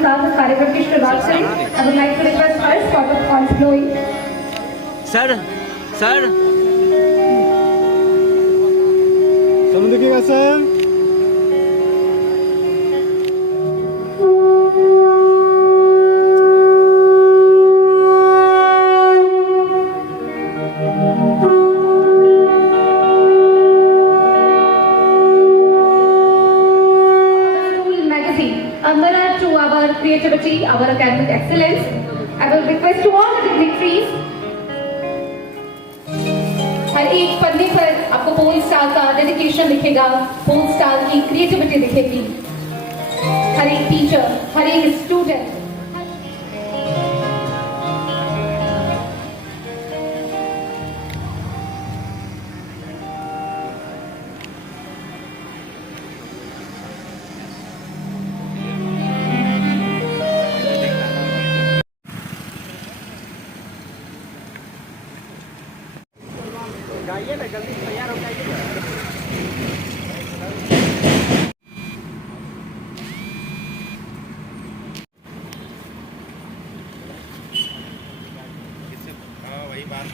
के साथ इस कार्यक्रम की शुरुआत करें। I would like to request first for the call flowing. Sir सामने देखिएगा sir. Creativity, our academic excellence. I will request to all the dignitaries. हर एक पन्ने पर आपको पोल स्टार का डेडिकेशन दिखेगा, पोल स्टार की क्रिएटिविटी दिखेगी। हर एक टीचर, हर एक स्टूडेंट जाइए ना, जल्दी तैयार हो जाइए। वही बात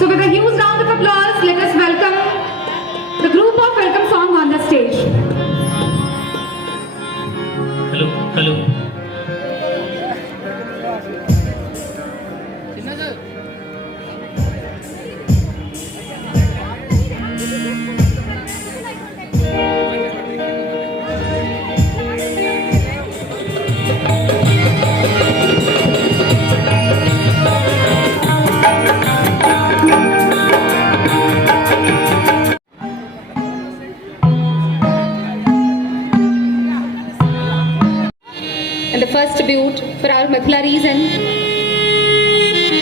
So with a huge round of applause, let us welcome the group of welcome song on the stage. Hello. And the first tribute for our Mithila region.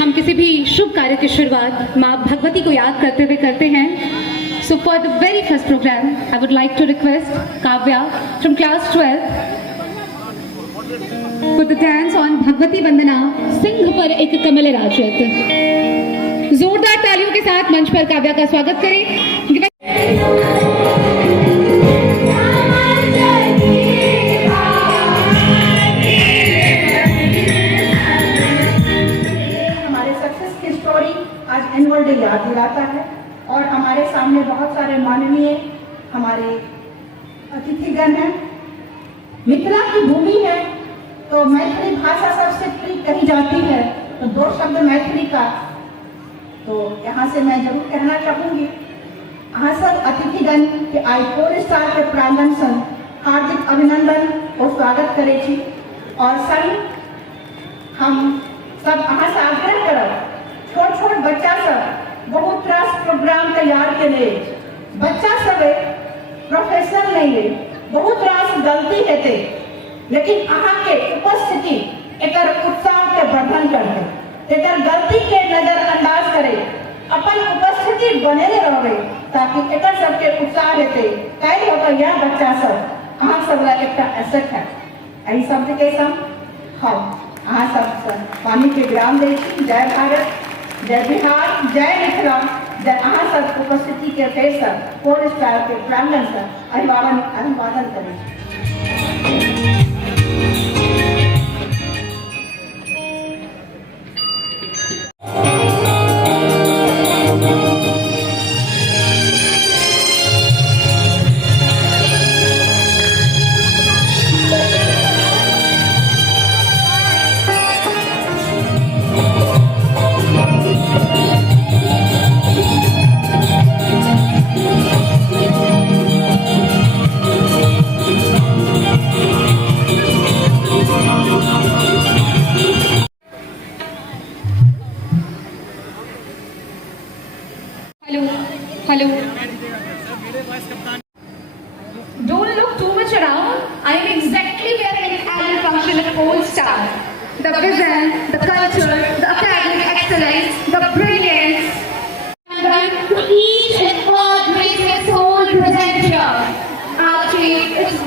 हम किसी भी शुभ कार्य की शुरुआत माँ भगवती को याद करते हुए करते हैं. So for the very first program, I would like to request Kavya from class 12 for the dance on Bhagwati Vandana, Singh पर एक कमल राजत. जोरदार तालियों के साथ मंच पर काव्या का स्वागत करें. एनुअल डे याद दिलाता है और हमारे सामने बहुत सारे माननीय हमारे अतिथिगण हैं। मिथिला की भूमि है तो मैथिली भाषा सबसे प्रिय कही जाती है, तो दो शब्द मैथिली का तो यहाँ से मैं जरूर कहना चाहूँगी। अहाँ सब अतिथिगण के आई पोल स्टार के प्रांगण सन हार्दिक अभिनंदन और स्वागत करे छी और संग हम सब अहाँ से आग्रह करब छोट बच्चा सब बहुत रास प्रोग्राम तैयार करे। बच्चा सब प्रोफेशनल नहीं है, बहुत रास गलती हेते, लेकिन अहाँ के उपस्थिति एकर उत्साह के वर्धन करते, एकर गलती के नजरअंदाज करे, अपन उपस्थिति बनेले रहबे ताकि एकर सबके उत्साह हेते। कई होकर यह बच्चा सब अहाँ सब ला एकटा एसेट है। एहि शब्द के संग हम अहाँ सब पानी के विराम दै छी। जय भारत, जय बिहार, जय मिथिला, जय अहाँ सब उपस्थिति के फेर से पोल स्टार के प्रांगण से अभिवादन करै छी। Hello. Don't look too much around. I am exactly where an annual function at Pole Star. The vision, the culture, the academic excellence, the brilliance. And to each and all greatness whole present here. Actually, it's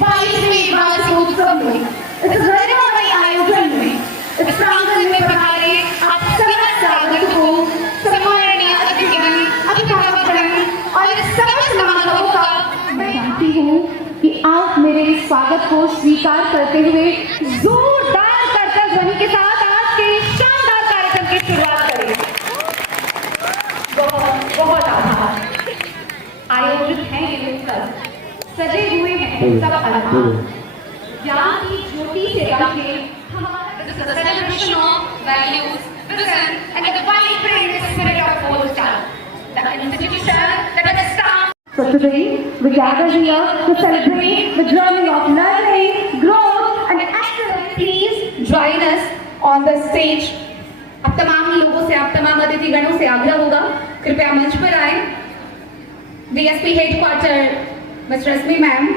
स्वागत को स्वीकार करते हुए जोरदार करतब ध्वनि के साथ आज के शानदार कार्यक्रम की शुरुआत करें। बहुत बहुत आभार। आयोजित हैं ये लोग सब, सजे हुए हैं सब आभार। ज्ञान की ज्योति से रखे हमारा celebration of values, vision, and the vibrant spirit of Polestar. The institution that has started. So today, we gather here to celebrate the journey of learning, growth, and excellence. Please join us on the stage. अब तमाम लोगों से, अब तमाम अतिथिगणों से आग्रह होगा, कृपया मंच पर आए। DSP headquarter miss Rashmi ma'am,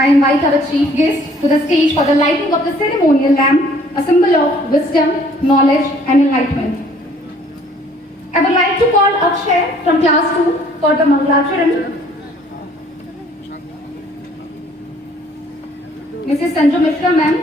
I invite our chief guest to the stage for the lighting of the ceremonial lamp, a symbol of wisdom, knowledge, and enlightenment. I would like to call Akshay from class 2 for the Mangalacharan. Mrs. Sanju Mishra ma'am.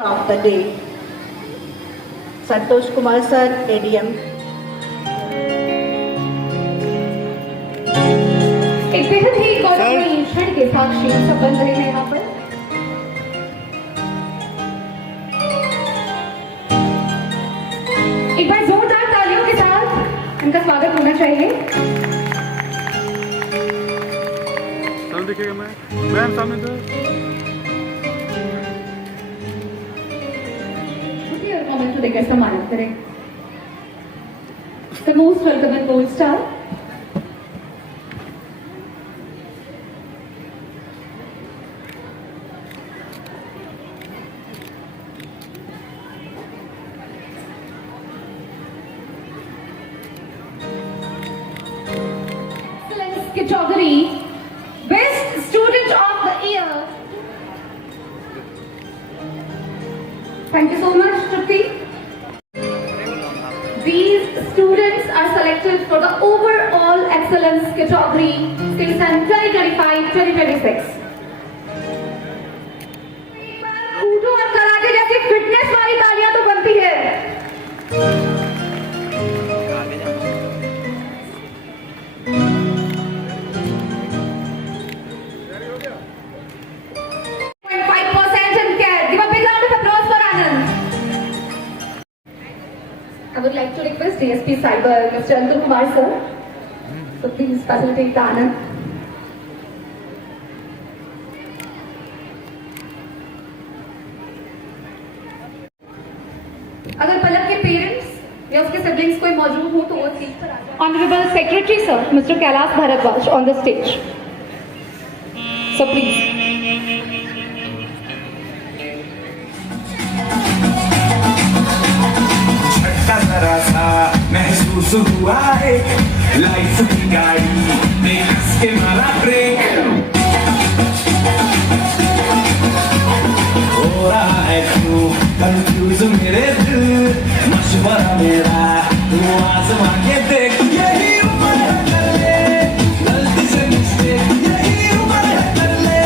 of the day, Santosh Kumar sir, ADM. एक बेहद ही गौरवमयी क्षण के साक्षी हम सब बन रहे हैं यहाँ पर। एक बार जोरदार तालियों के साथ इनका स्वागत होना चाहिए। सामने देखिएगा मैम सामने तो छुट्टी और कमेंट को देकर सम्मानित करें। The most welcome gold star. Excellence category, best student of the year. Thank you so much, Trupti. These students are selected for the overall excellence category season 2025-2026. एक बार ऊँटों और कराटे जैसी फिटनेस वाली तालियां तो बनती है। I would like to request DSP Cyber, Mr. Ankur Kumar sir, so please facilitate the honor. अगर पलक के पेरेंट्स या उसके सिबलिंग्स कोई मौजूद हो तो वो सीट पर आ जाए। Honorable Secretary sir, Mr. Kailash Bharadwaj on the stage. So please. जरा सा महसूस हुआ है लाइफ की गाड़ी में हंस के मारा ब्रेक हो रहा है क्यों कंफ्यूज मेरे दिल मशवरा मेरा तू आजमा के देख यही उम्र है कर ले गलती से मिस्टेक यही उम्र है कर ले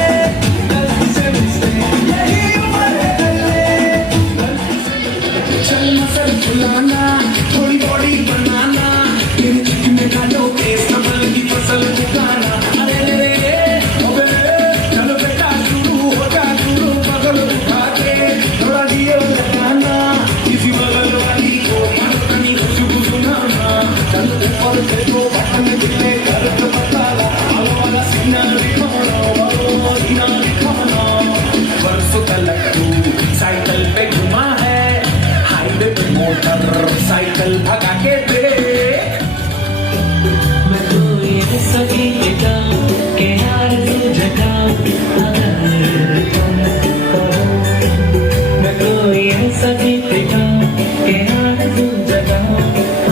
गलती से मिस्टेक यही उम्र है कर ले गलती से चल मसल फुलाना थोड़ी बॉडी बनाना तेरे चिक में डालो तेज कमल की फसल उगाना अरे रे रे ओबे चलो बेटा शुरू हो जा शुरू बगल उठा के थोड़ा दियो लगाना किसी बगल वाली को मस्ती खुशबू सुनाना चल ऊपर देखो बटन दिले दर्द बताला आलो वाला सीना दिखाना सीना दिखाना बरसों तक तू साइकिल पे घुमा है हाईवे पे मोटर साइकिल भगा के देख मैं तो ये सभी जगह के यार तू जगह अगर तुम कहो मैं तो ये सभी जगह के यार तू जगह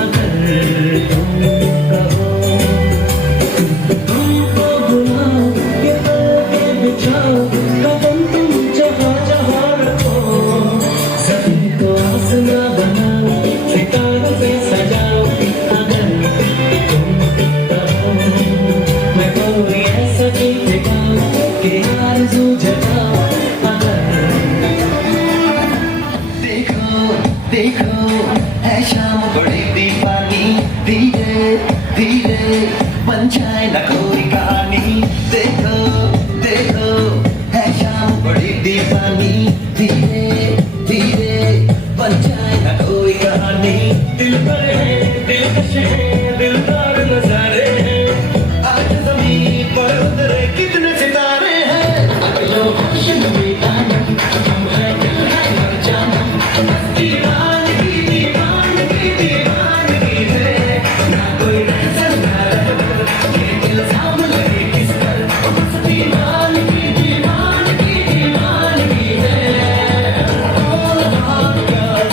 अगर तुम कहो तुमको बुलाओ ये तो बिछाओ कदम तुम जहाँ जहाँ रखो सभी को आसना बनाओ सितारों से सजाओ अगर तुम कहो मैं कोई ऐसा गीत गाऊं कि आरज़ू जगाओ अगर देखो देखो है शाम बड़ी दीवानी धीरे धीरे बन जाए न कोई कहानी देखो देखो है शाम बड़ी दीवानी धीरे धीरे बन जाए न कोई कहानी दिल पर है दिलकश है दिलदार नजारे हैं आज ज़मीन पर उतरे कितने सितारे हैं अगलो खुशन में आना हम है दिल है मर जाना दीवानगी है ना कोई नजर ना रहे ये इल्जाम लगे किस पर दीवानगी है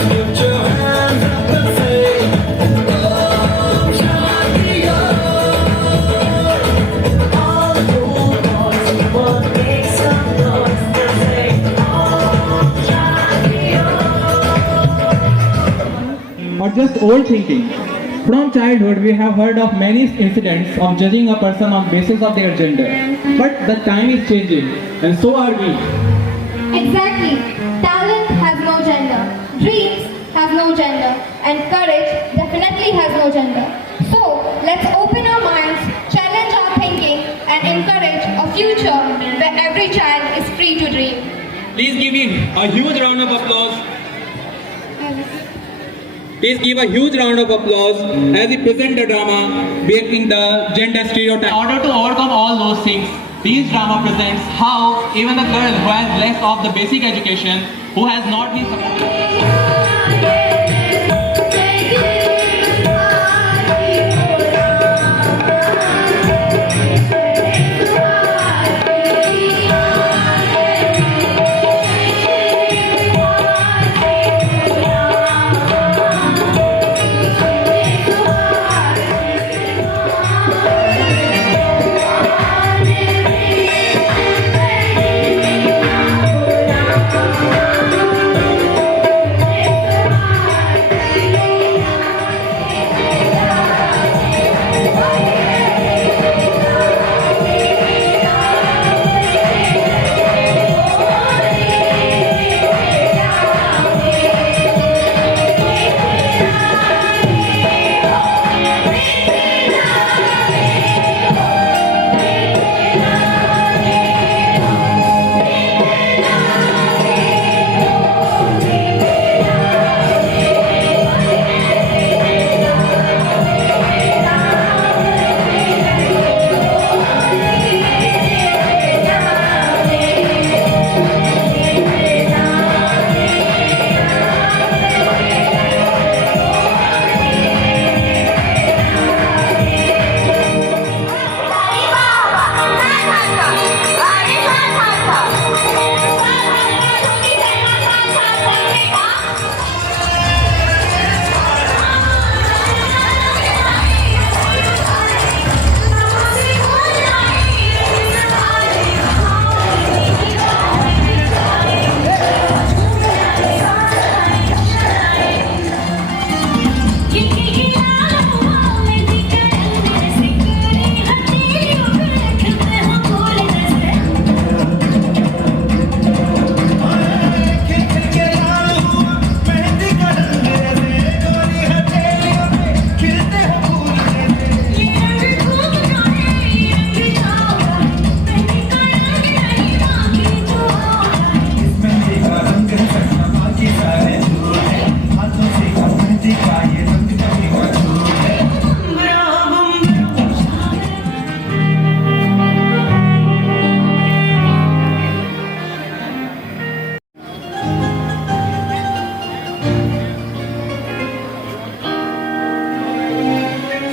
Put your hands up and say, oh, champion. All the cool boys want to make some noise and say, oh, champion. Or just old thinking. From childhood, we have heard of many incidents of judging a person on basis of their gender. But the time is changing, and so are we. Exactly. Talent has dreams have no gender and courage definitely has no gender. So let's open our minds, challenge our thinking and encourage a future where every child is free to dream. Please give him a huge round of applause. Please give a huge round of applause as he presents the drama breaking the gender stereotype. In order to overcome all those things, these drama presents how even a girl who has less of the basic education, who has not been supported.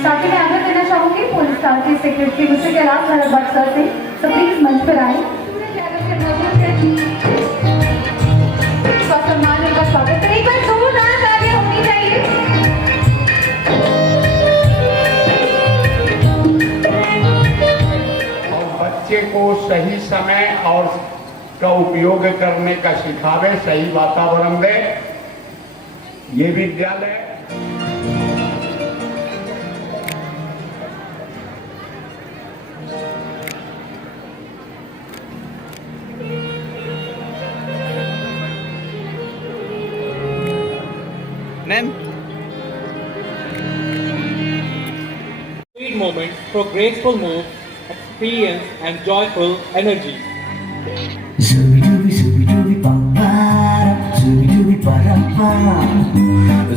साथ में आगे देना चाहूंगी पुरस्कार के secretary mister Kailash Bharat Bhatt sir से, तो please मंच पर आए। सम्मान उनका स्वागत है। एक बार जोरदार तालियां होनी चाहिए। और बच्चे को सही समय और का उपयोग करने का सिखावे, सही वातावरण दे। ये विद्यालय Sweet moments for graceful moves, experience and joyful energy. Zooby dooby zooby dooby bum para, zooby dooby para pam,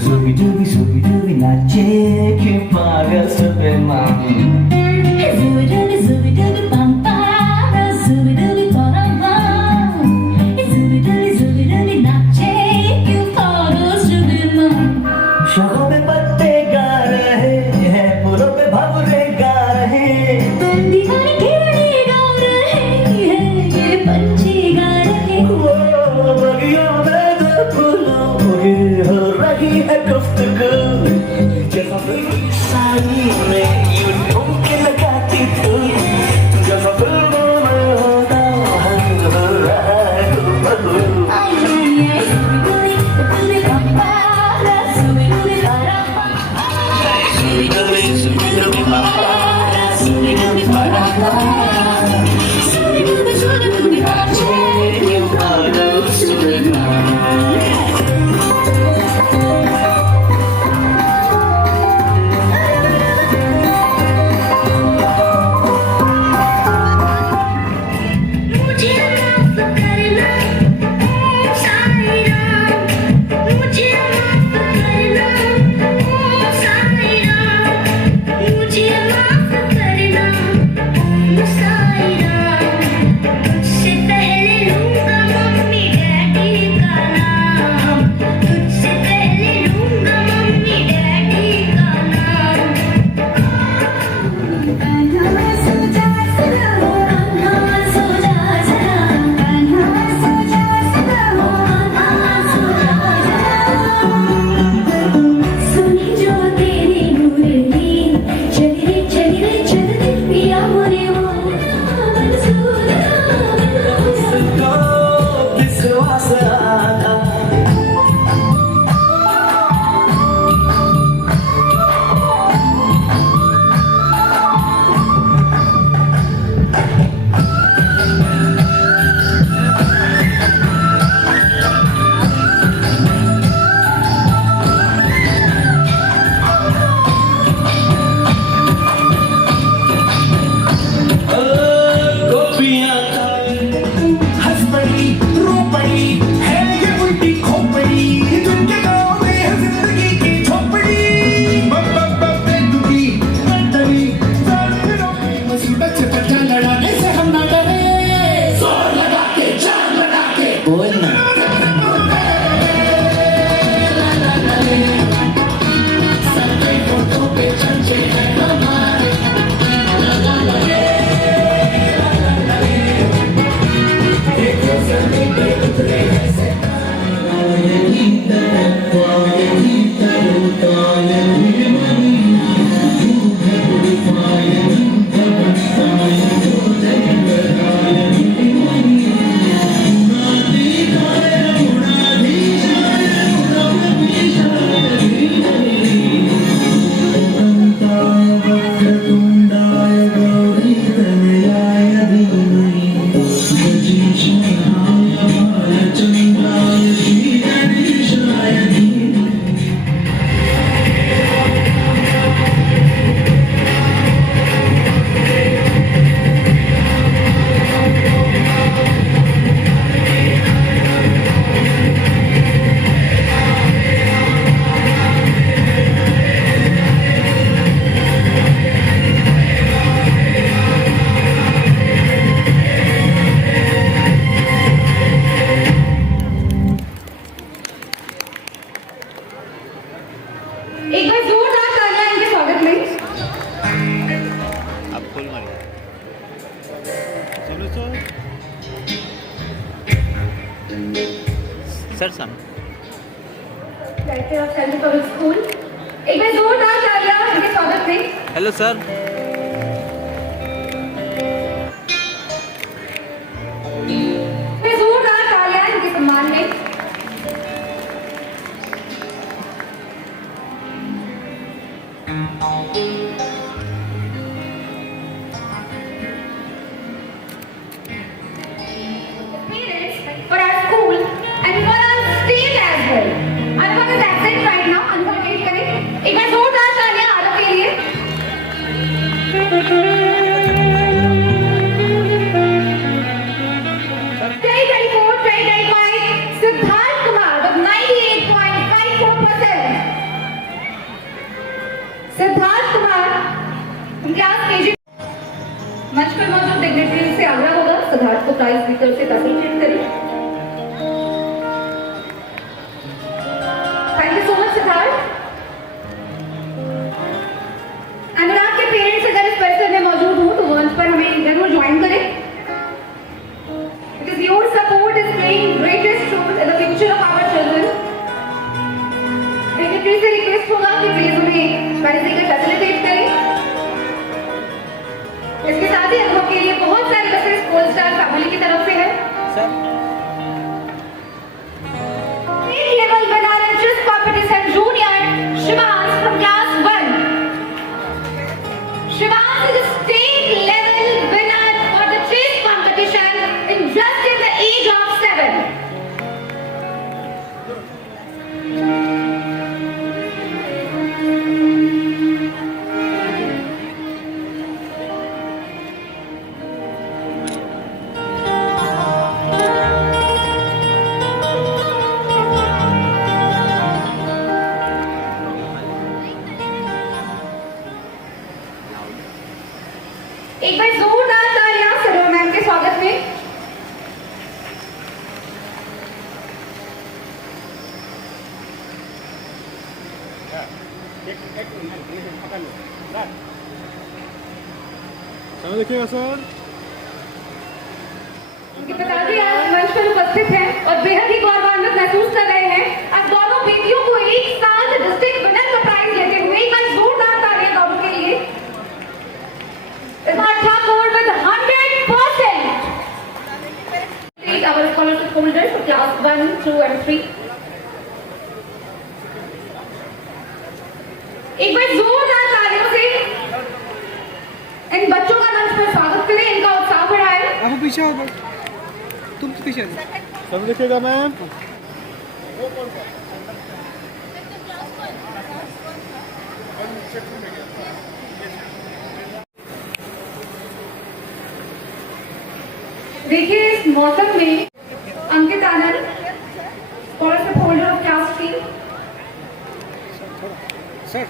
zooby dooby nache ke pagal sabe mam. Zooby dooby bum para, zooby dooby para bum. Zooby dooby nache क्यों पागल सुबह माँ. शगों में पत्ते गा रहे हैं, फूलों पे भंवरे गा रहे हैं। दीवाने किरणे गा रहे हैं, ये पंछी गा रहे हैं. वो बगियों में तो फूलों की हो रही है गुफ्तगू, जैसा फिल्म साड़ी में यूं ठुमके लगाती तू, जैसा फिल्मों में होता हो रहा है गुफ्तगू। Zooby bum para, zooby para bum. Zooby dooby bum para, zooby dooby para pam, Zooby dooby nache you pagal sabe mam. एक बार जोरदार तालियां इनके स्वागत में। अब फुल मारिए चलो सर सन director of central public school, एक बार जोरदार तालियां इनके स्वागत में। हेलो सर जोरदार तालियां इनके सम्मान में। Parents for our school and for our state as well. Anubhav is absent right now. Anubhav wait करें। एक बार जोरदार तालियां आरव के लिए। 2024-2025 Siddharth Kumar with 98.54%. Siddharth Kumar class KG. मंच पर मौजूद डिग्नेटरीज से आग्रह होगा सिद्धार्थ को प्राइज देकर से एप्रिशिएट करें। Thank you so much Siddharth. Anurag के पेरेंट्स अगर इस परिसर में मौजूद हो तो मंच पर हमें जरूर ज्वाइन करें। Because your support is playing greatest role in the future of our children. Dignitary से रिक्वेस्ट होगा कि प्लीज उन्हें प्राइज देकर फैसिलिटेट करें। इसके साथ ही अनुभव के लिए बहुत सारे मैसेज स्कूल स्टार फैमिली की तरफ से है। Sir State level winner in chess competition junior Shivans from class 1. Shivans is a state level winner for the chess competition in just in the age of 7. एक बार जोरदार तालियां सरोवर ma'am के स्वागत में। देखिएगा सर उनके पिताजी आज मंच पर उपस्थित हैं और बेहद ही गौरवान्वित महसूस कर रहे हैं। अब दोनों बेटियों को एक साथ डिस्ट्रिक्ट विनर का प्राइज लेते हुए एक बार जोरदार तालियां दोनों के लिए। Martha scored with 100%. Our scholarship holders for class 1, 2 and 3. एक बार जोरदार तालियों से इन बच्चों का मंच पर स्वागत करें, इनका उत्साह बढ़ाएं। आप पीछे आओ, तुम तो पीछे सब देखिएगा मैम देखिए इस मौसम में Ankit Anand scholarship holder of class 3। Sir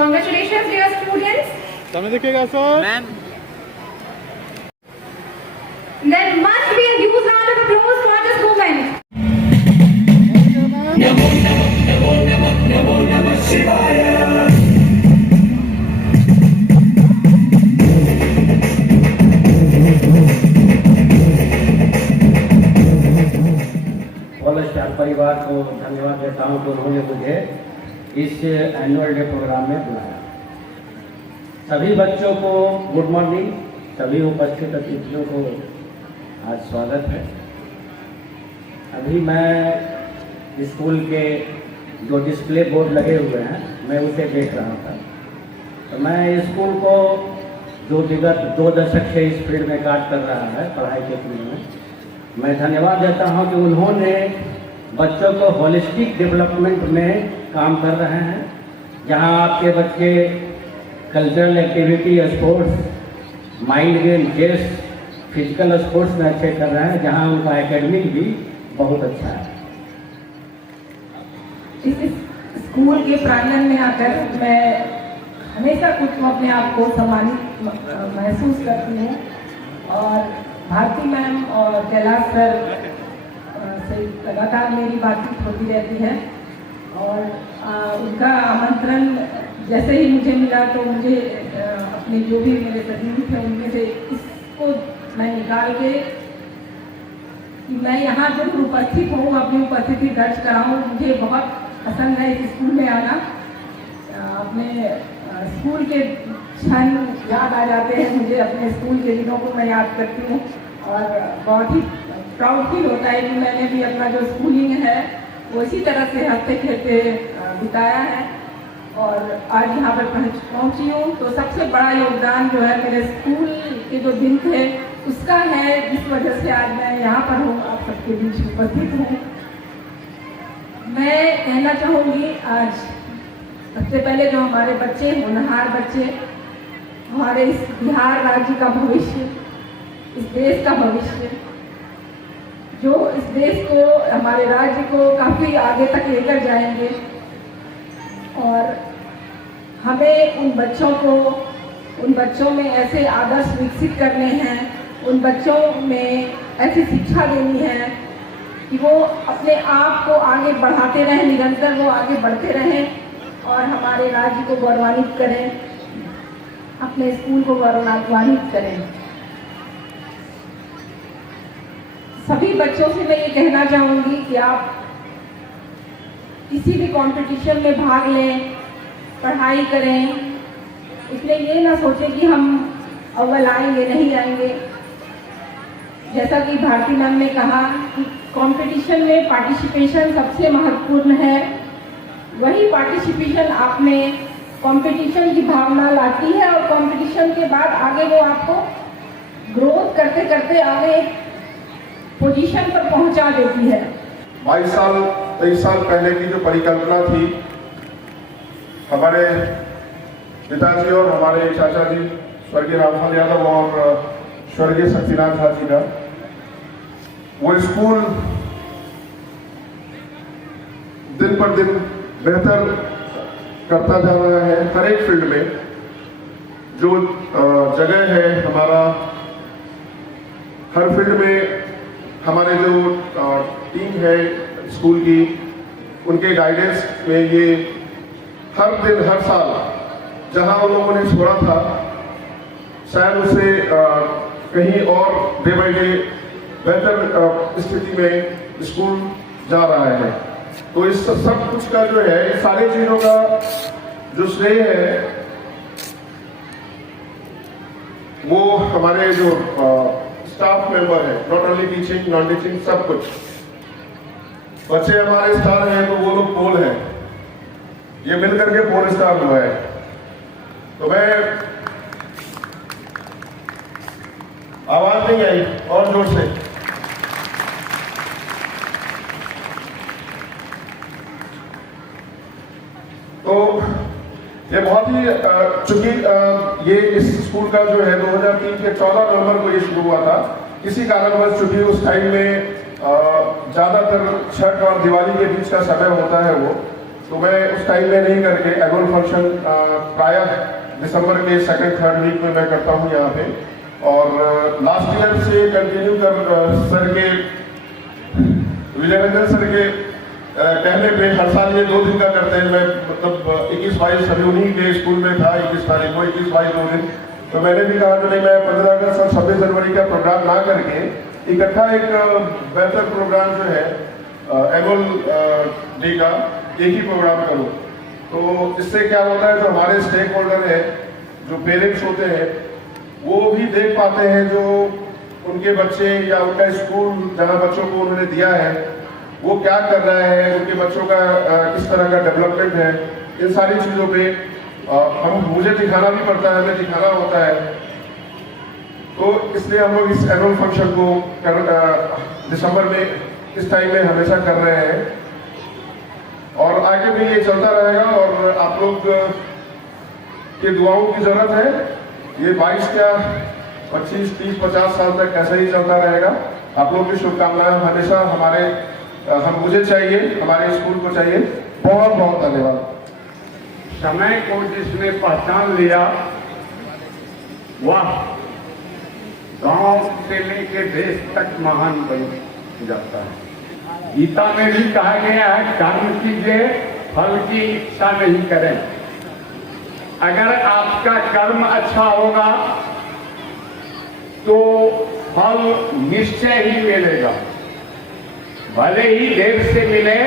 Congratulations dear students. सामने देखिएगा sir ma'am There must be a huge round of applause for this moment. College प्यार परिवार को धन्यवाद देता हूँ कि उन्होंने मुझे इस एनुअल डे प्रोग्राम में बुलाया। सभी बच्चों को गुड मॉर्निंग, सभी उपस्थित अतिथियों को आज स्वागत है। अभी मैं स्कूल के जो डिस्प्ले बोर्ड लगे हुए हैं मैं उसे देख रहा था, तो मैं स्कूल को जो विगत 2 दशक से इस फील्ड में कार्य कर रहा है पढ़ाई के फील्ड में, मैं धन्यवाद देता हूं कि उन्होंने बच्चों को होलिस्टिक डेवलपमेंट में काम कर रहे हैं। जहां आपके बच्चे cultural activity, sports, mind game, chess, physical sports में अच्छे कर रहे हैं, जहां उनका एकेडमिक भी बहुत अच्छा है। इस स्कूल के प्रांगण में आकर मैं हमेशा कुछ अपने आप को सम्मानित महसूस करती हूँ और भारती मैम और कैलाश सर से लगातार मेरी बातचीत होती रहती है और उनका आमंत्रण जैसे ही मुझे मिला तो मुझे अपने जो भी मेरे प्रतिनिधि थे उनमें से इसको मैं निकाल के कि मैं यहाँ जब उपस्थित हूँ, अपनी उपस्थिति दर्ज कराऊँ। मुझे बहुत पसंद है इस स्कूल में आना। अपने स्कूल के क्षण याद आ जाते हैं मुझे, अपने स्कूल के दिनों को मैं याद करती हूँ और बहुत ही प्राउड फील होता है कि मैंने भी अपना जो स्कूलिंग है वो इसी तरह से हंसते खेलते बिताया है और आज यहाँ पर पहुँची हूँ। तो सबसे बड़ा योगदान जो है मेरे स्कूल के जो दिन थे उसका है, जिस वजह से आज मैं यहाँ पर हूँ, आप सबके बीच उपस्थित हूँ। मैं कहना चाहूँगी आज सबसे पहले जो हमारे बच्चे, होनहार बच्चे, हमारे इस बिहार राज्य का भविष्य, इस देश का भविष्य, जो इस देश को, हमारे राज्य को काफ़ी आगे तक लेकर जाएंगे और हमें उन बच्चों में ऐसे आदर्श विकसित करने हैं, उन बच्चों में ऐसी शिक्षा देनी है कि वो अपने आप को आगे बढ़ाते रहें, निरंतर वो आगे बढ़ते रहें और हमारे राज्य को गौरवान्वित करें, अपने स्कूल को गौरवान्वित करें। सभी बच्चों से मैं ये कहना चाहूँगी कि आप किसी भी कंपटीशन में भाग लें, पढ़ाई करें, इसलिए ये ना सोचें कि हम अव्वल आएंगे, नहीं आएंगे। जैसा कि भारती मैम ने कहा कि कंपटीशन में पार्टिसिपेशन सबसे महत्वपूर्ण है। वही पार्टिसिपेशन आप में कंपटीशन की भावना लाती है और कंपटीशन के बाद आगे वो आपको ग्रोथ करते करते आगे पोजीशन पर पहुंचा देती है। 22 साल 23 साल पहले की जो परिकल्पना थी हमारे पिताजी और हमारे चाचा जी स्वर्गीय रामफल यादव और स्वर्गीय शक्तिनाथ झा जी का, वो स्कूल दिन पर दिन बेहतर करता जा रहा है। हर एक फील्ड में जो जगह है हमारा, हर फील्ड में हमारे जो टीम है स्कूल की, उनके गाइडेंस में ये हर दिन हर साल जहां उन लोगों ने छोड़ा था शायद उसे कहीं और डे बाई डे बेहतर स्थिति में स्कूल जा रहा है। तो इस सब कुछ का जो है, इस सारी चीजों का जो श्रेय है वो हमारे जो स्टाफ मेंबर है, not only teaching, non teaching, सब कुछ। बच्चे हमारे स्टार हैं तो वो लोग पोल हैं, ये मिलकर के पोल स्टार हुआ है। तो मैं आवाज नहीं आई और जोर से। तो ये बहुत ही चूंकि ये इस स्कूल का जो है 2003 के 14 नवंबर को ये शुरू हुआ था। किसी कारणवश चूंकि उस टाइम में ज्यादातर छठ और दिवाली के बीच का समय होता है वो, तो मैं उस टाइम में नहीं करके एनुअल फंक्शन प्रायः दिसंबर के 2-3 वीक में मैं करता हूँ यहाँ पे। और लास्ट ईयर से कंटिन्यू कर सर के, विजय रंजन सर के कहने पे हर साल ये 2 दिन का करते हैं। मैं मतलब 21-22 सभी उन्हीं के स्कूल में था, 21 तारीख को 21-22 2 दिन। तो मैंने भी कहा कि नहीं, मैं 15 अगस्त और 26 जनवरी का प्रोग्राम ना करके इकट्ठा एक बेहतर प्रोग्राम जो है एनुअल डे का एक ही प्रोग्राम करूं। तो इससे क्या होता है, जो हमारे स्टेक होल्डर है, जो पेरेंट्स होते हैं, वो भी देख पाते हैं जो उनके बच्चे या उनका स्कूल जहाँ बच्चों को उन्होंने दिया है वो क्या कर रहा है, उनके बच्चों का किस तरह का डेवलपमेंट है। इन सारी चीज़ों पे मुझे दिखाना भी पड़ता है, हमें दिखाना होता है। तो इसलिए हम लोग इस एनुअल फंक्शन को दिसंबर में इस टाइम में हमेशा कर रहे हैं और आगे भी ये चलता रहेगा। और आप लोग की दुआओं की जरूरत है। ये 22 क्या 25, 30, 50 साल तक ऐसा ही चलता रहेगा। आप लोग की शुभकामनाएं हमेशा मुझे चाहिए, हमारे स्कूल को चाहिए। बहुत बहुत धन्यवाद। समय को जिसने पहचान लिया वह गांव से लेकर देश तक महान बन जाता है। गीता में भी कहा गया है, कर्म कीजिए, फल की इच्छा नहीं करें। अगर आपका कर्म अच्छा होगा तो फल निश्चय ही मिलेगा, भले ही देर से मिले,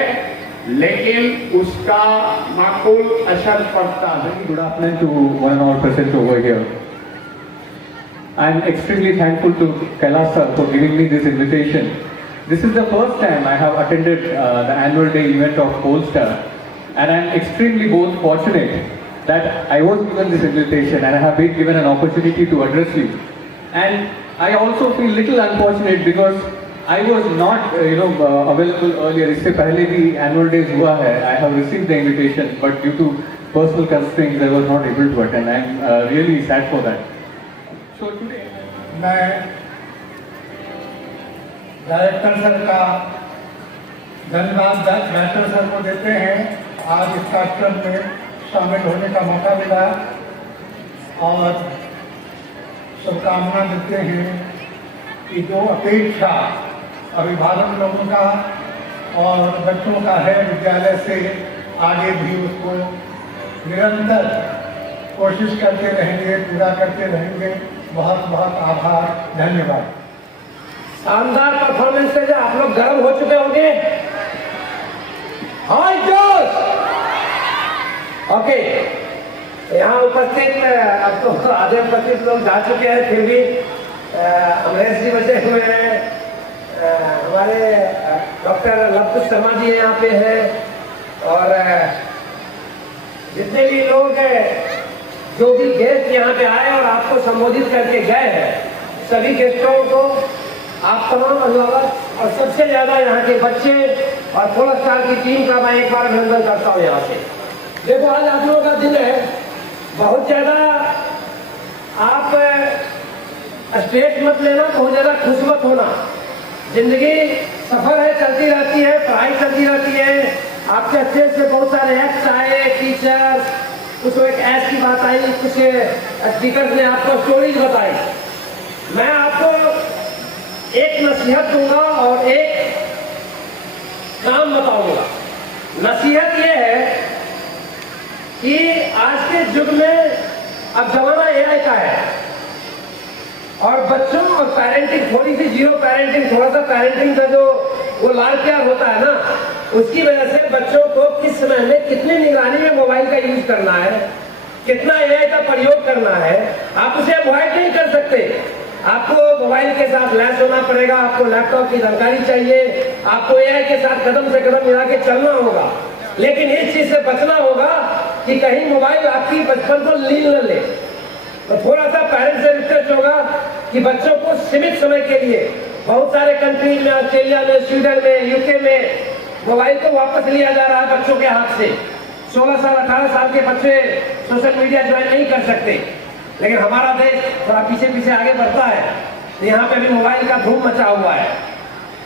लेकिन उसका माकूल असर पड़ता है। Good afternoon to one and all present over here. I am extremely thankful to Kailash sir for giving me this invitation. This is the first time I have attended the annual day event of Polestar, and I am extremely both fortunate that I was given this invitation and I have been given an opportunity to address you. And I also feel little unfortunate because I was not available earlier. इससे पहले भी annual days हुआ है. I have received the invitation, but due to personal constraints, I was not able to attend. I am really sad for that. So today, मैं director sir का धन्यवाद director sir को देते हैं। आज इस कार्यक्रम में शामिल होने का मौका मिला और शुभकामना देते हैं कि जो अपेक्षा अभिभावक लोगों का और बच्चों का है विद्यालय से, आगे भी उसको निरंतर कोशिश करते रहेंगे, पूरा करते रहेंगे। बहुत बहुत आभार, धन्यवाद। शानदार परफॉर्मेंस से आप लोग गर्म हो चुके होंगे। हाय जोश। ओके, यहाँ उपस्थित अब तो आधे उपस्थित लोग जा चुके हैं, फिर भी अमरेश जी बचे हुए हैं। हमारे डॉक्टर लवकुश शर्मा जी यहाँ पे हैं और जितने भी लोग जो भी गेस्ट यहाँ पे आए और आपको संबोधित करके गए हैं, सभी गेस्टों को आप तमाम अभिभावक और सबसे ज्यादा यहाँ के बच्चे और पोलस्टार की टीम का मैं एक बार अभिनंदन करता हूँ। यहाँ से देखो, आज आप लोगों का दिन है, बहुत ज्यादा आप स्ट्रेस मत लेना, बहुत ज्यादा खुश मत होना। जिंदगी सफर है, चलती रहती है, पढ़ाई चलती रहती है। आपके अच्छे से बहुत सारे एक्ट्स आए, टीचर, कुछ एक ऐस की बात आई, कुछ स्पीकर ने आपको स्टोरीज बताई। मैं आपको एक नसीहत दूंगा और एक काम बताऊंगा। नसीहत ये है कि आज के युग में अब जमाना एआई का है और बच्चों और पेरेंटिंग थोड़ी सी जीरो पेरेंटिंग, थोड़ा सा पेरेंटिंग का जो वो लाड़ प्यार होता है ना, उसकी वजह से बच्चों को किस समय में कितनी निगरानी में मोबाइल का यूज करना है, कितना एआई का प्रयोग करना है, आप उसे अवॉइड नहीं कर सकते। आपको मोबाइल के साथ लैस होना पड़ेगा, आपको लैपटॉप की जानकारी चाहिए, आपको एआई के साथ कदम से कदम मिला के चलना होगा। लेकिन इस चीज से बचना होगा कि कहीं मोबाइल आपकी बचपन को लीन न ले। तो थोड़ा सा पेरेंट्स से रिक्वेस्ट होगा कि बच्चों को सीमित समय के लिए, बहुत सारे कंट्री में, ऑस्ट्रेलिया में, स्वीडन में, यूके में मोबाइल को वापस लिया जा रहा है बच्चों के हाथ से। 16 साल 18 साल के बच्चे सोशल मीडिया ज्वाइन नहीं कर सकते, लेकिन हमारा देश थोड़ा पीछे पीछे आगे बढ़ता है, तो यहाँ पे भी मोबाइल का धूम मचा हुआ है।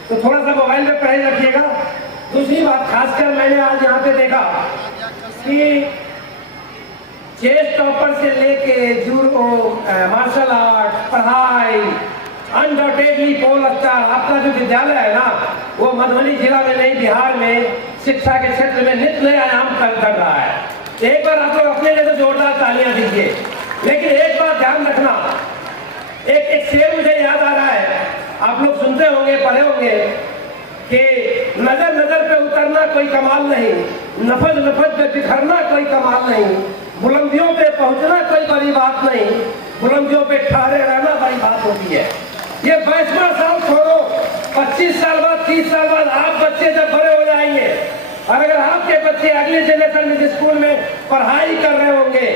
तो थोड़ा सा मोबाइल में पढ़ाई रखिएगा। दूसरी बात, खासकर मैंने आज यहाँ पे देखा कि चेस टॉपर से लेके जूडो, मार्शल आर्ट, पढ़ाई, अनडॉटेडली पोलस्टार, आपका जो विद्यालय है ना, वो मधुबनी जिला में नहीं, बिहार में शिक्षा के क्षेत्र में नित नए आयाम कर रहा है। एक बार आप लोग अपने लिए तो जोरदार तालियां दीजिए। लेकिन एक बात ध्यान रखना, एक शेर मुझे याद आ रहा है, आप लोग सुनते होंगे, पढ़े होंगे कि नजर नजर पे उतरना कोई कमाल नहीं, नफज नफज पे बिखरना कोई कमाल नहीं, बुलंदियों पे पहुंचना कोई बड़ी बात नहीं, बुलंदियों पे ठहरे रहना बड़ी बात होती है। ये 22वां साल छोड़ो, 25 साल बाद 30 साल बाद आप बच्चे जब बड़े हो जाएंगे और अगर आपके बच्चे अगले जनरेशन में स्कूल में पढ़ाई कर रहे होंगे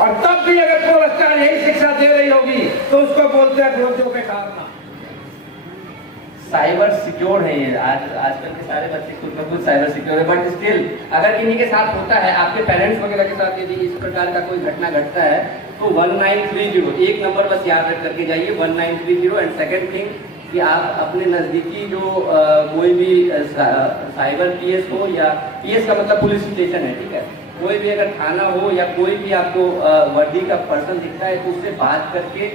और तब भी अगर पोल स्टार यही शिक्षा दे रही होगी तो उसको बोलते हैं बुलंदियों पे ठहरना। साइबर सिक्योर है ये, आजकल के सारे बच्चे खुद ब खुद साइबर सिक्योर है, बट स्टिल अगर किन्हीं के साथ होता है, आपके पेरेंट्स वगैरह के साथ यदि इस प्रकार का कोई घटना घटता है तो 1930 एक नंबर बस याद रख करके जाइए 1930। एंड सेकंड थिंग कि आप अपने नज़दीकी जो कोई भी साइबर पीएस हो या पीएस का मतलब पुलिस स्टेशन है, ठीक है, कोई भी अगर थाना हो या कोई भी आपको वर्दी का पर्सन दिखता है तो उससे बात करके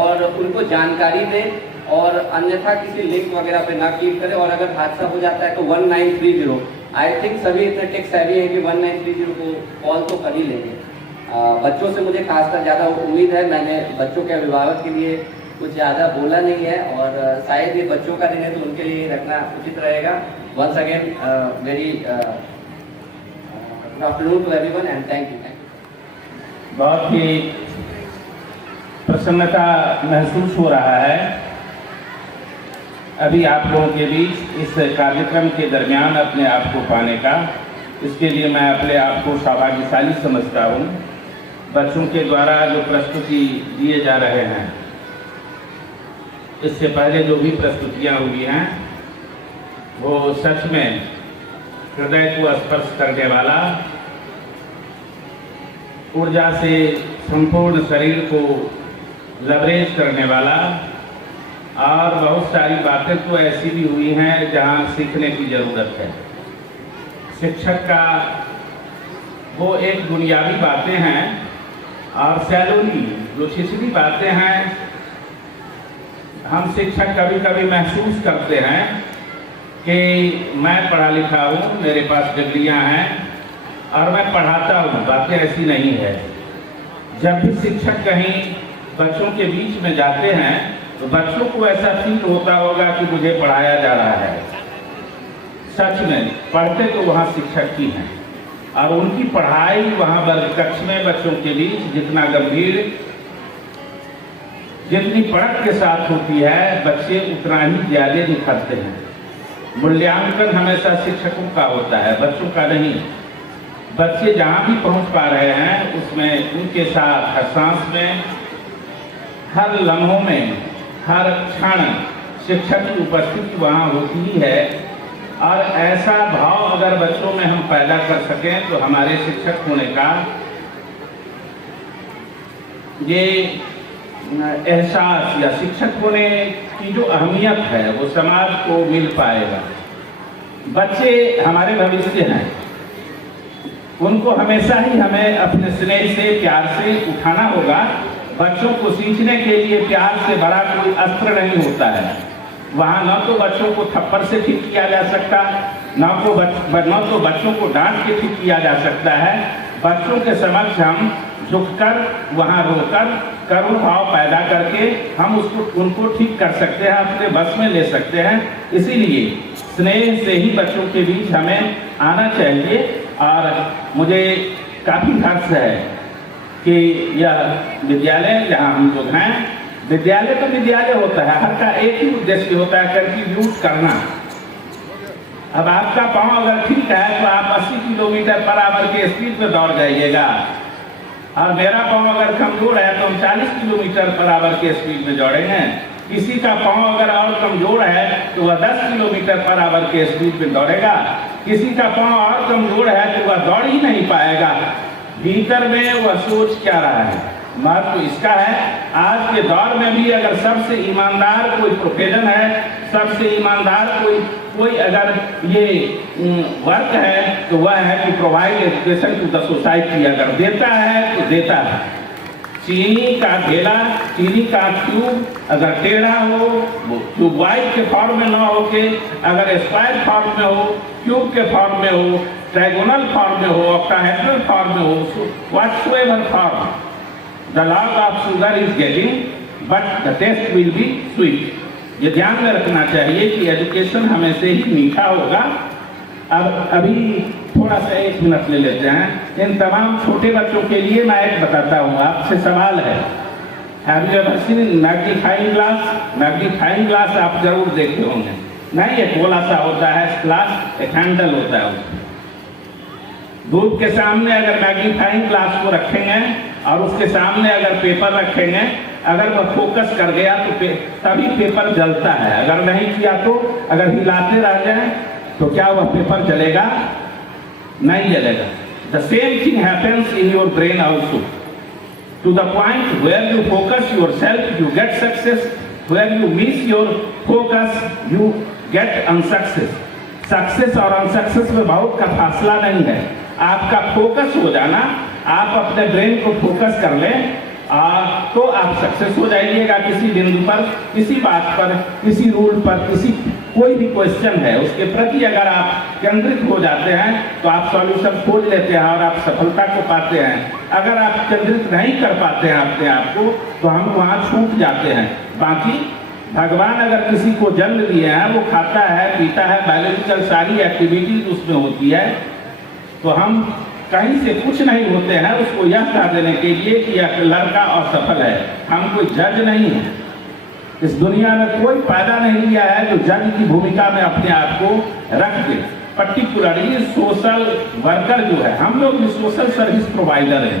और उनको जानकारी दें और अन्यथा किसी लिंक वगैरह पे ना क्लिक करें। और अगर हादसा हो जाता है तो 1930 आई थिंक सभी इतने टेक सेवी हैं कि 1930 को कॉल तो कर ही लेंगे। बच्चों से मुझे खासकर ज़्यादा उम्मीद है, मैंने बच्चों के अभिभावक के लिए कुछ ज़्यादा बोला नहीं है और शायद ये बच्चों का दिन है तो उनके लिए रखना उचित रहेगा। Once again very good afternoon to everyone and thank you. बहुत ही प्रसन्नता महसूस हो रहा है अभी आप लोगों के बीच इस कार्यक्रम के दरमियान अपने आप को पाने का। इसके लिए मैं अपने आप को सौभाग्यशाली समझता हूँ। बच्चों के द्वारा जो प्रस्तुति दिए जा रहे हैं, इससे पहले जो भी प्रस्तुतियाँ हुई हैं वो सच में हृदय को स्पर्श करने वाला, ऊर्जा से संपूर्ण शरीर को लबरेज करने वाला, और बहुत सारी बातें तो ऐसी भी हुई हैं जहां सीखने की ज़रूरत है। शिक्षक का वो एक दुनियावी बातें हैं और सैलूनी जो छिछली बातें हैं, हम शिक्षक कभी कभी महसूस करते हैं कि मैं पढ़ा लिखा हूँ, मेरे पास डिग्रियाँ हैं और मैं पढ़ाता हूँ। बातें ऐसी नहीं है। जब भी शिक्षक कहीं बच्चों के बीच में जाते हैं तो बच्चों को ऐसा फील होता होगा कि मुझे पढ़ाया जा रहा है। सच में पढ़ते तो वहाँ शिक्षक ही हैं और उनकी पढ़ाई वहाँ वर्ग कक्ष में बच्चों के बीच जितना गंभीर, जितनी पढ़त के साथ होती है, बच्चे उतना ही ज़्यादा निखरते हैं। मूल्यांकन हमेशा शिक्षकों का होता है, बच्चों का नहीं। बच्चे जहाँ भी पहुँच पा रहे हैं उसमें उनके साथ हर सांस में, हर लम्हों में, हर क्षण शिक्षक की उपस्थिति वहाँ होती ही है। और ऐसा भाव अगर बच्चों में हम पैदा कर सकें तो हमारे शिक्षक होने का ये एहसास या शिक्षक होने की जो अहमियत है वो समाज को मिल पाएगा। बच्चे हमारे भविष्य हैं, उनको हमेशा ही हमें अपने स्नेह से, प्यार से उठाना होगा। बच्चों को सींचने के लिए प्यार से बड़ा कोई अस्त्र नहीं होता है। वहाँ न तो बच्चों को थप्पड़ से ठीक किया जा सकता, न तो बच्चों को डांट के ठीक किया जा सकता है। बच्चों के समक्ष हम झुककर, वहाँ रोकर, करुण भाव पैदा करके हम उनको ठीक कर सकते हैं, अपने बस में ले सकते हैं। इसीलिए स्नेह से ही बच्चों के बीच हमें आना चाहिए। और मुझे काफ़ी हर्ष है कि यह विद्यालय जहाँ हम लोग हैं, विद्यालय तो विद्यालय होता है, हर का एक ही उद्देश्य होता है, कंट्रीब्यूट करना। अब आपका पाँव अगर ठीक है तो आप 80 किलोमीटर पर आवर के स्पीड पे दौड़ जाइएगा, और मेरा पाँव अगर कमजोर है तो हम 40 किलोमीटर पर आवर के स्पीड में दौड़ेंगे। किसी का पाँव अगर और कमजोर है तो वह 10 किलोमीटर पर आवर के स्पीड में दौड़ेगा। किसी का पाँव और कमजोर है तो वह दौड़ ही नहीं पाएगा। भीतर में वह सोच क्या रहा है, महत्व तो इसका है। आज के दौर में भी अगर सबसे ईमानदार कोई प्रोफेशन है, सबसे ईमानदार कोई अगर ये वर्क है तो वह है कि provide education to the society. अगर देता है तो देता है। चीनी का ढेला, चीनी का ट्यूब अगर टेढ़ा हो, वो ट्यूब वाइट के फॉर्म में ना होके अगर स्क्वायर फॉर्म में हो, क्यूब के फॉर्म में हो, ट्रायगोनल फॉर्म में हो, ऑक्टाहेड्रल फॉर्म में हो, whatsoever form, the log of sugar is getting, but the taste will be sweet. ये ध्यान में रखना चाहिए कि एजुकेशन हमेशा ही मीठा होगा। अब अभी थोड़ा सा 1 मिनट ले लेते हैं। इन तमाम छोटे बच्चों के लिए मैं एक बताता हूँ, आपसे सवाल है, have you ever seen magnifying glass? Magnifying glass आप जरूर देखे होंगे। नहीं, एक गोला सा होता है ग्लास, एक हैंडल होता है उसमें। धूप के सामने अगर मैग्नीफाइंग ग्लास को रखेंगे और उसके सामने अगर पेपर रखेंगे, अगर वह फोकस कर गया तो तभी पेपर जलता है, अगर नहीं किया तो अगर हिलाते रह जाए तो क्या वह पेपर जलेगा? नहीं जलेगा। The same thing happens in your brain also. To the point where you focus yourself you get success, where you miss your focus you get unsuccess. Success और अनसक्सेस में बहुत का फासला नहीं है। आपका फोकस हो जाना, आप अपने ब्रेन को फोकस कर लें तो आप सक्सेस हो जाइएगा किसी बिंदु पर, किसी बात पर, किसी रूल पर, किसी कोई भी क्वेश्चन है उसके प्रति अगर आप केंद्रित हो जाते हैं तो आप सॉल्यूशन खोज लेते हैं और आप सफलता को पाते हैं। अगर आप केंद्रित नहीं कर पाते हैं अपने आप को तो हम वहाँ छूट जाते हैं। बाकी भगवान अगर किसी को जन्म दिए हैं, वो खाता है, पीता है, बायोलॉजिकल सारी एक्टिविटीज उसमें होती है, तो हम कहीं से कुछ नहीं होते हैं उसको यह कह देने के लिए कि यह लड़का असफल है। हम कोई जज नहीं है, इस दुनिया में कोई पैदा नहीं लिया है जो जज की भूमिका में अपने आप को रख दे। पर्टिकुलरली सोशल वर्कर जो है, हम लोग भी सोशल सर्विस प्रोवाइडर हैं,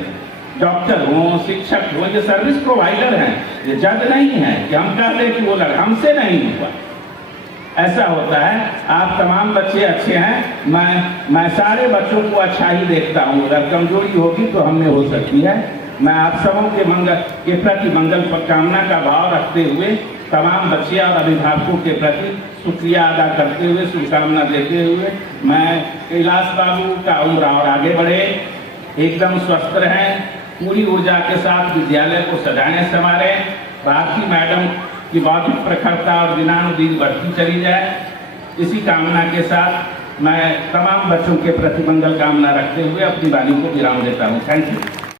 डॉक्टर हो, शिक्षक हो, ये सर्विस प्रोवाइडर हैं, ये जज नहीं है कि हम कह दें कि वो लड़का हमसे नहीं हुआ। ऐसा होता है। आप तमाम बच्चे अच्छे हैं, मैं सारे बच्चों को अच्छा ही देखता हूँ। अगर कमजोरी होगी तो हम में हो सकती है। मैं आप सबों के मंगल के प्रति मंगल कामना का भाव रखते हुए तमाम बच्चे और अभिभावकों के प्रति शुक्रिया अदा करते हुए, शुभकामना देते हुए, मैं कैलाश बाबू का उम्र और आगे बढ़े, एकदम स्वस्थ रहें, पूरी ऊर्जा के साथ विद्यालय को सजाने संवारे, भारती मैडम की बौद्धिक प्रखरता और दिनानुदिन बढ़ती चली जाए। इसी कामना के साथ मैं तमाम बच्चों के प्रति मंगल कामना रखते हुए अपनी वाणी को विराम देता हूँ। Thank you.